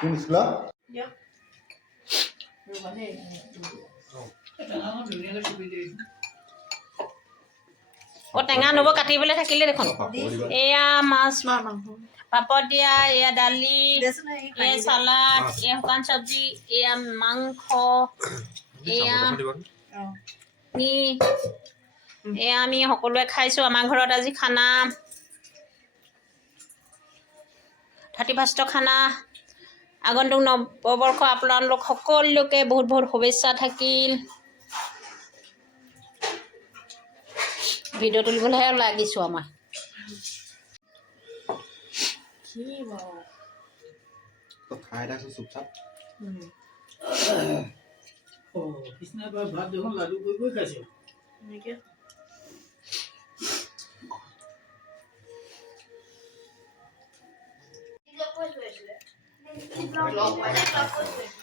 কোন স্কুলত টেঙা নব কাটিবলৈ থাকিলে দেখোন এয়া মাছ পাপৰ দিয়া এয়া দালি এয়া চালাড এয়া শুকান চব্জি এয়া মাংস এয়া এয়া আমি সকলোৱে খাইছোঁ আমাৰ ঘৰত আজি খানা 31st খানা আগন্তুক নৱবৰ্ষ আপোনালোক সকলোকে বহুত বহুত শুভেচ্ছা থাকিল ভিডিঅ' তুলিবলৈহে লাগিছোঁ আমাৰ কি বাৰু খাই থাকো চুপচাপ কৃষ্ণা ভাত দেখোন লাডু গৈ গৈ খাইছে এনেকৈ লগ পাইছিলে